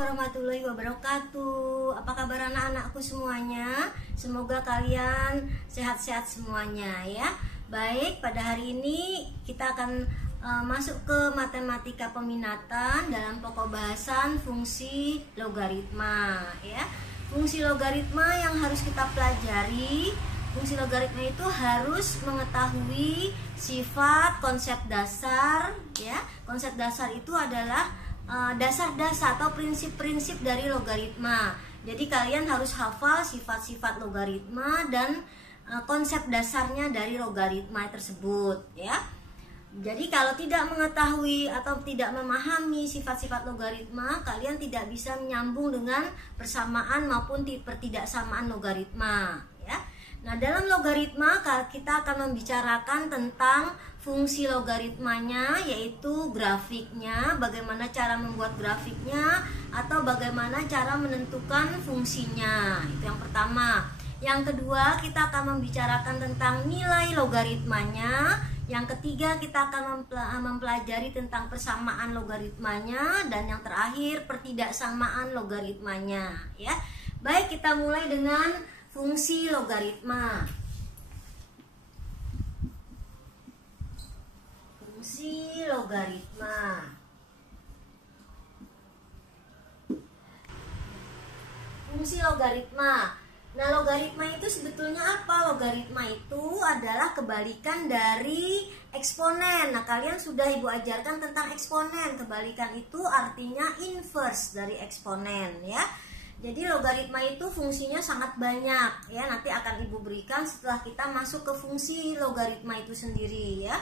Warahmatullahi wabarakatuh. Apa kabar anak-anakku semuanya? Semoga kalian sehat-sehat semuanya ya. Baik, pada hari ini kita akan masuk ke matematika peminatan dalam pokok bahasan fungsi logaritma ya. Fungsi logaritma yang harus kita pelajari. Fungsi logaritma itu harus mengetahui sifat konsep dasar ya. Konsep dasar itu adalah dasar-dasar atau prinsip-prinsip dari logaritma. Jadi kalian harus hafal sifat-sifat logaritma dan konsep dasarnya dari logaritma tersebut ya. Jadi kalau tidak mengetahui atau tidak memahami sifat-sifat logaritma, kalian tidak bisa menyambung dengan persamaan maupun pertidaksamaan logaritma ya. Nah, dalam logaritma kita akan membicarakan tentang fungsi logaritmanya, yaitu grafiknya, bagaimana cara membuat grafiknya, atau bagaimana cara menentukan fungsinya. Itu yang pertama. Yang kedua, kita akan membicarakan tentang nilai logaritmanya. Yang ketiga, kita akan mempelajari tentang persamaan logaritmanya. Dan yang terakhir, pertidaksamaan logaritmanya ya. Baik, kita mulai dengan fungsi logaritma. Fungsi logaritma. Fungsi logaritma. Nah, logaritma itu sebetulnya apa? Logaritma itu adalah kebalikan dari eksponen. Nah, kalian sudah Ibu ajarkan tentang eksponen. Kebalikan itu artinya inverse dari eksponen ya. Jadi logaritma itu fungsinya sangat banyak ya. Nanti akan Ibu berikan setelah kita masuk ke fungsi logaritma itu sendiri ya.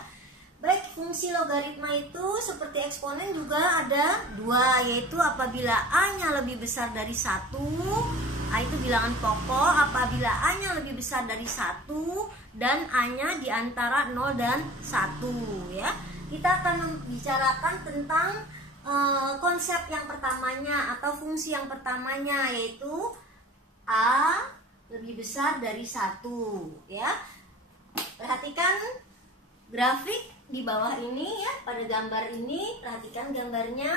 Baik, fungsi logaritma itu seperti eksponen juga ada dua, yaitu apabila A-nya lebih besar dari 1, A itu bilangan pokok, apabila A-nya lebih besar dari 1 dan A-nya di antara 0 dan 1 ya. Kita akan membicarakan tentang konsep yang pertamanya atau fungsi yang pertamanya, yaitu A lebih besar dari 1 ya. Perhatikan grafik di bawah ini ya, pada gambar ini, perhatikan gambarnya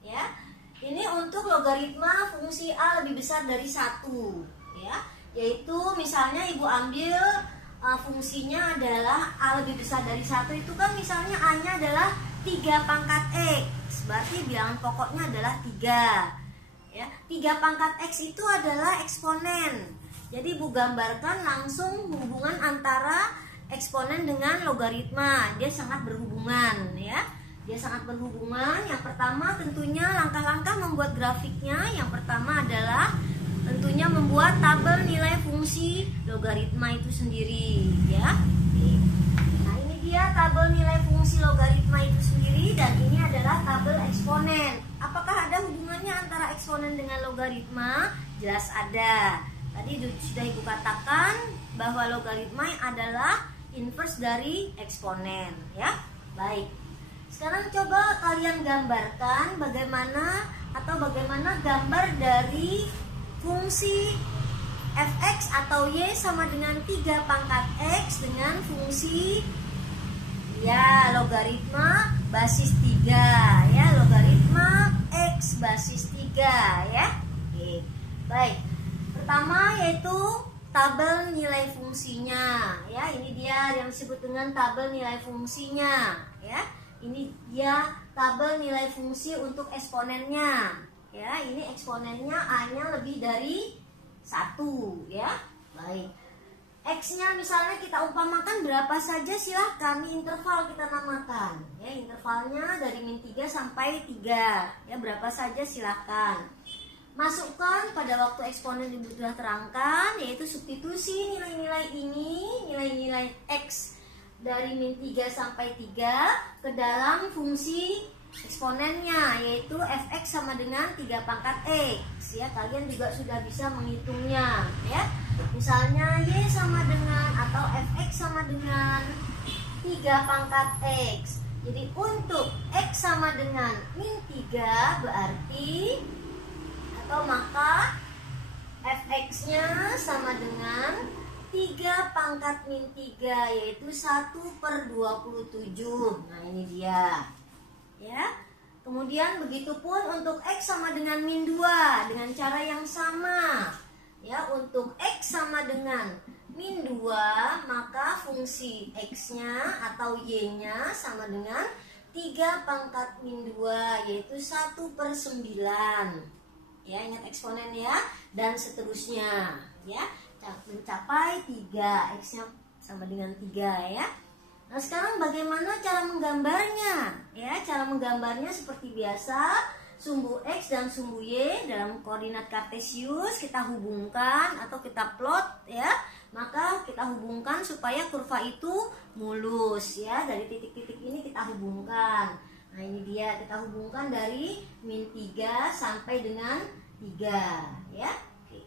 ya. Ini untuk logaritma fungsi A lebih besar dari 1 ya. Yaitu misalnya Ibu ambil fungsinya adalah A lebih besar dari 1, itu kan misalnya A-nya adalah 3 pangkat X, berarti bilangan pokoknya adalah 3 ya. 3 pangkat X itu adalah eksponen. Jadi Ibu gambarkan langsung hubungan antara eksponen dengan logaritma. Dia sangat berhubungan ya. Dia sangat berhubungan. Yang pertama tentunya langkah-langkah membuat grafiknya. Yang pertama adalah tentunya membuat tabel nilai fungsi logaritma itu sendiri ya. Nah, ini dia tabel nilai fungsi logaritma itu sendiri, dan ini adalah tabel eksponen. Apakah ada hubungannya antara eksponen dengan logaritma? Jelas ada. Tadi sudah Ibu katakan bahwa logaritma adalah inverse dari eksponen ya. Baik. Sekarang coba kalian gambarkan bagaimana gambar dari fungsi fx atau y sama dengan 3 pangkat x dengan fungsi ya logaritma basis 3 ya, logaritma x basis 3 ya. Oke. Baik. Pertama yaitu tabel nilai fungsinya ya. Ini dia yang disebut dengan tabel nilai fungsinya ya. Ini dia tabel nilai fungsi untuk eksponennya ya. Ini eksponennya A-nya lebih dari 1 ya. Baik. X-nya misalnya kita umpamakan berapa saja, silahkan. Interval kita namakan ya. Intervalnya dari min 3 sampai 3 ya. Berapa saja silahkan. Masukkan pada waktu eksponen Ibu sudah terangkan, yaitu substitusi nilai-nilai ini, nilai-nilai X dari min 3 sampai 3 ke dalam fungsi eksponennya, yaitu fx sama dengan 3 pangkat X ya. Kalian juga sudah bisa menghitungnya ya. Misalnya y sama dengan atau fx sama dengan 3 pangkat X. Jadi untuk X sama dengan min 3 berarti maka fx-nya sama dengan 3 pangkat min 3, yaitu 1/27. Nah, ini dia ya. Kemudian begitupun untuk X sama dengan min 2 dengan cara yang sama. Ya, untuk X sama dengan min 2, maka fungsi X-nya atau Y-nya sama dengan 3 pangkat min 2, yaitu 1/9. Ya, ingat eksponen ya, dan seterusnya ya, mencapai 3, X-nya sama dengan 3 ya. Nah, sekarang bagaimana cara menggambarnya? Ya, cara menggambarnya seperti biasa, sumbu X dan sumbu Y dalam koordinat kartesius kita hubungkan atau kita plot ya. Maka kita hubungkan supaya kurva itu mulus ya. Dari titik-titik ini kita hubungkan. Nah, ini dia, kita hubungkan dari min 3 sampai dengan 3 ya. Oke.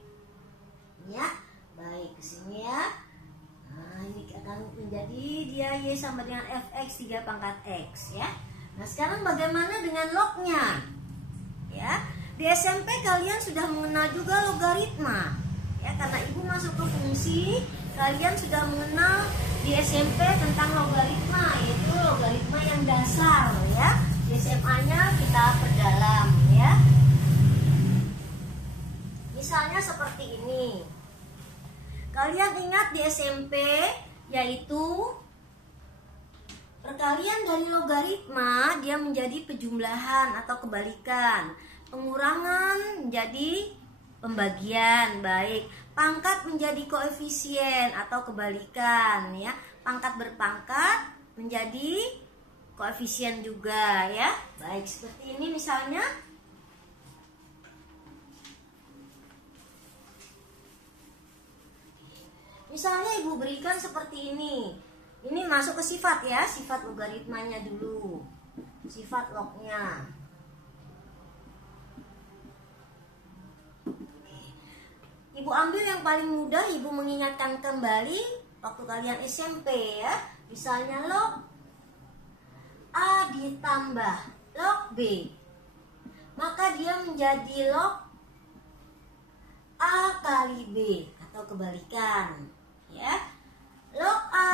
Ya, baik, ke sini ya. Nah, ini akan menjadi dia Y sama dengan fx 3 pangkat X ya. Nah, sekarang bagaimana dengan lognya? Ya, di SMP kalian sudah mengenal juga logaritma. Ya, karena Ibu masuk ke fungsi, kalian sudah mengenal di SMP tentang logaritma, yaitu logaritma yang dasar ya. Di SMA-nya kita perdalam ya. Misalnya seperti ini. Kalian ingat di SMP, yaitu perkalian dari logaritma dia menjadi pejumlahan atau kebalikan, pengurangan menjadi pembagian, baik, pangkat menjadi koefisien atau kebalikan ya, pangkat berpangkat menjadi koefisien juga ya. Baik, seperti ini misalnya. Misalnya Ibu berikan seperti ini. Ini masuk ke sifat ya, sifat logaritmanya dulu. Sifat lognya. Ibu ambil yang paling mudah, Ibu mengingatkan kembali waktu kalian SMP ya. Misalnya log A ditambah log B, maka dia menjadi log A kali B atau kebalikan ya. Log A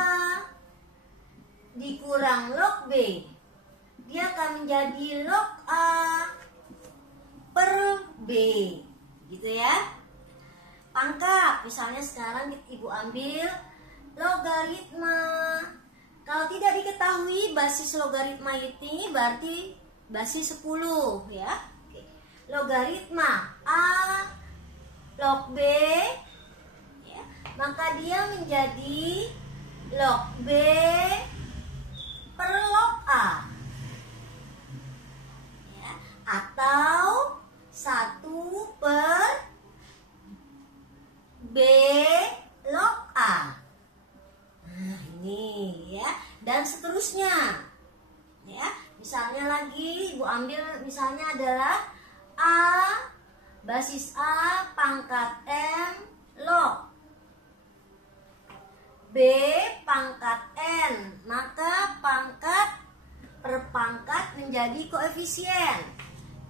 dikurang log B, dia akan menjadi log A per B gitu ya. Pangkat, misalnya sekarang Ibu ambil logaritma. Kalau tidak diketahui basis logaritma ini berarti basis 10 ya. Oke. Logaritma A log B ya, maka dia menjadi log B per log A ya, atau 1 per B log A. Nah, ini ya, dan seterusnya ya. Misalnya lagi Ibu ambil, misalnya adalah A basis A pangkat M log B pangkat N, maka pangkat per pangkat menjadi koefisien.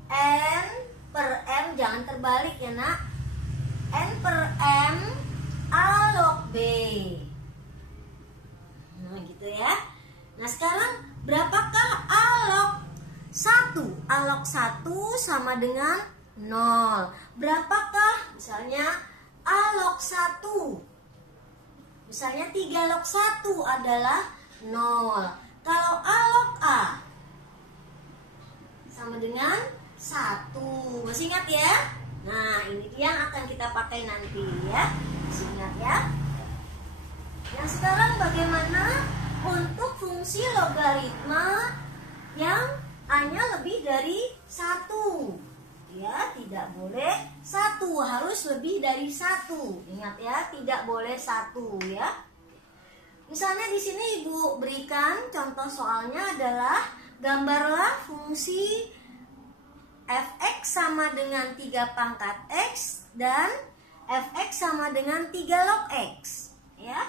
N per M, jangan terbalik ya nak. N per M A log B. Nah gitu ya. Nah sekarang berapakah A log 1? A log 1 sama dengan 0. Berapakah misalnya A log 1? Misalnya 3 log 1 adalah 0. Kalau A log A sama dengan 1. Masih ingat ya? Nah, ini dia yang akan kita pakai nanti ya. Masih ingat ya? Yang sekarang bagaimana untuk fungsi logaritma yang A-nya lebih dari 1? Ya, tidak boleh 1, harus lebih dari 1. Ingat ya, tidak boleh 1 ya. Misalnya di sini Ibu berikan contoh soalnya adalah gambarlah fungsi fx sama dengan 3 pangkat x dan fx sama dengan 3 log x ya.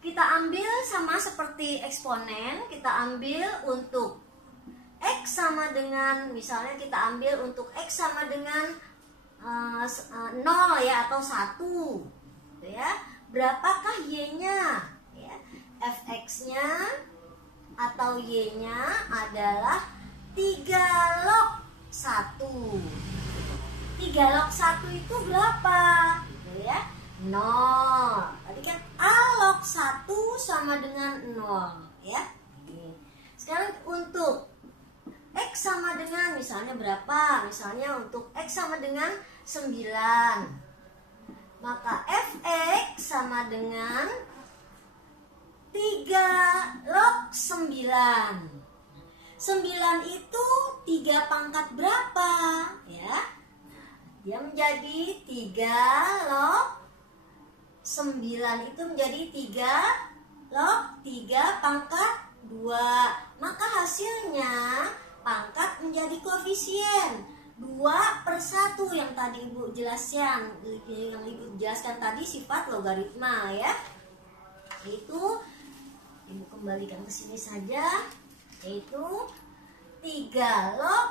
Kita ambil sama seperti eksponen, kita ambil untuk x sama dengan, misalnya kita ambil untuk x sama dengan 0 ya, atau 1 ya. Berapakah y-nya ya? Fx-nya atau y-nya adalah 3 log 1. 3 log 1 itu berapa? Gitu ya. 0. Tadi kan A log 1 sama dengan 0 ya. Sekarang untuk X sama dengan misalnya berapa? Misalnya untuk X sama dengan 9. Maka Fx sama dengan 3 log 9. 9 itu 3 pangkat berapa? Ya. Dia menjadi 3 log 9 itu menjadi 3 log 3 pangkat 2. Maka hasilnya pangkat menjadi koefisien 2/1 yang tadi Ibu jelaskan. Yang Ibu jelaskan tadi sifat logaritma ya. Itu Ibu kembalikan ke sini saja, yaitu 3 log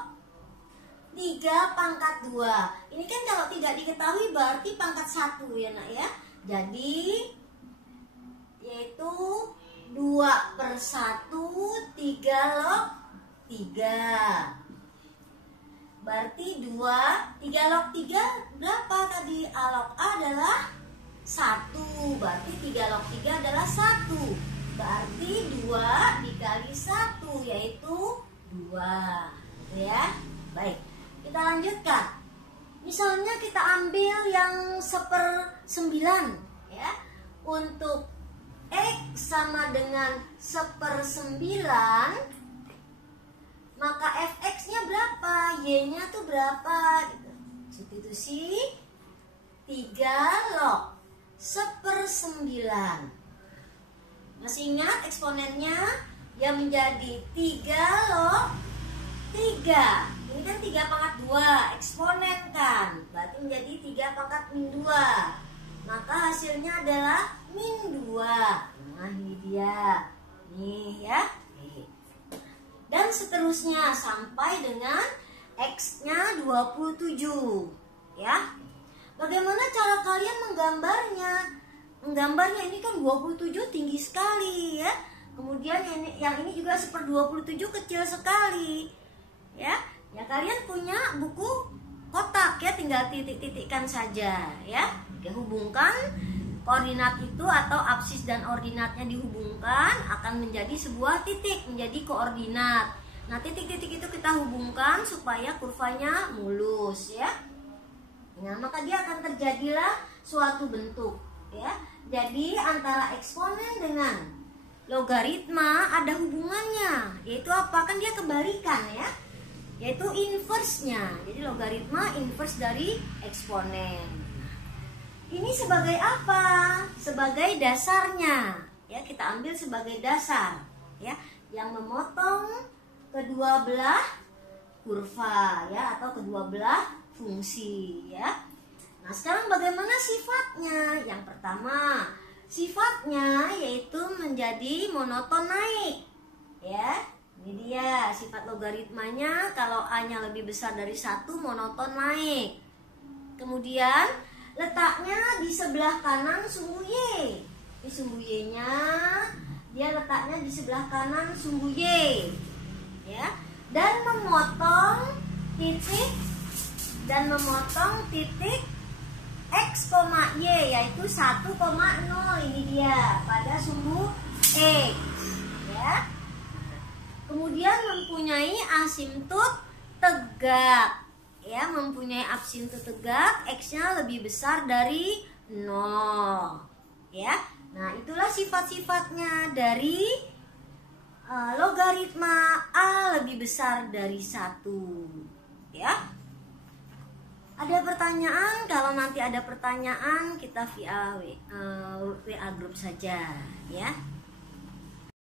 3 pangkat 2. Ini kan kalau tidak diketahui berarti pangkat 1 ya nak ya. Jadi yaitu 2/1 3 log 3. Berarti 3 log 3 berapa tadi? A log A adalah 1. Berarti 3 log 3 adalah 1. Berarti 2 dikali 1 yaitu 2. Ya. Baik. Kita lanjutkan. Misalnya kita ambil yang 1/9 ya. Untuk X sama dengan 1/9, maka Fx-nya berapa? Y-nya tuh berapa? Substitusi 3 log 1/9. Masih ingat eksponennya? Yang menjadi 3 log 3. Ini kan 3 pangkat 2, eksponen kan. Berarti menjadi 3 pangkat min 2. Maka hasilnya adalah min 2. Nah ini dia. Nih ya. Dan seterusnya sampai dengan X-nya 27. Ya. Bagaimana cara kalian menggambarnya? Menggambarnya ini kan 27 tinggi sekali ya. Kemudian yang ini juga 1/27 kecil sekali. Ya. Ya kalian punya buku kotak ya, tinggal titik-titikkan saja ya. Hubungkan koordinat itu atau absis dan ordinatnya dihubungkan akan menjadi sebuah titik, menjadi koordinat. Nah, titik-titik itu kita hubungkan supaya kurvanya mulus ya. Nah, maka dia akan terjadilah suatu bentuk ya. Jadi antara eksponen dengan logaritma ada hubungannya, yaitu apa? Kan dia kebalikan ya. Yaitu inverse-nya. Jadi logaritma inverse dari eksponen. Ini sebagai apa? Sebagai dasarnya. Ya, kita ambil sebagai dasar ya, yang memotong kedua belah kurva ya, atau kedua belah fungsi ya. Nah, sekarang bagaimana sifatnya? Yang pertama, sifatnya yaitu menjadi monoton naik ya. Ini dia sifat logaritmanya. Kalau A-nya lebih besar dari 1, monoton naik. Kemudian letaknya di sebelah kanan sumbu Y. Ini sumbu Y-nya, dia letaknya di sebelah kanan sumbu Y. Ya. Dan memotong titik X, Y, yaitu 1,0. Ini dia pada sumbu X. Ya. Kemudian mempunyai asimptot tegak ya, mempunyai asimptot tegak, X-nya lebih besar dari 0 ya. Nah, itulah sifat-sifatnya dari logaritma A lebih besar dari 1 ya. Ada pertanyaan? Kalau nanti ada pertanyaan kita via WA grup saja ya.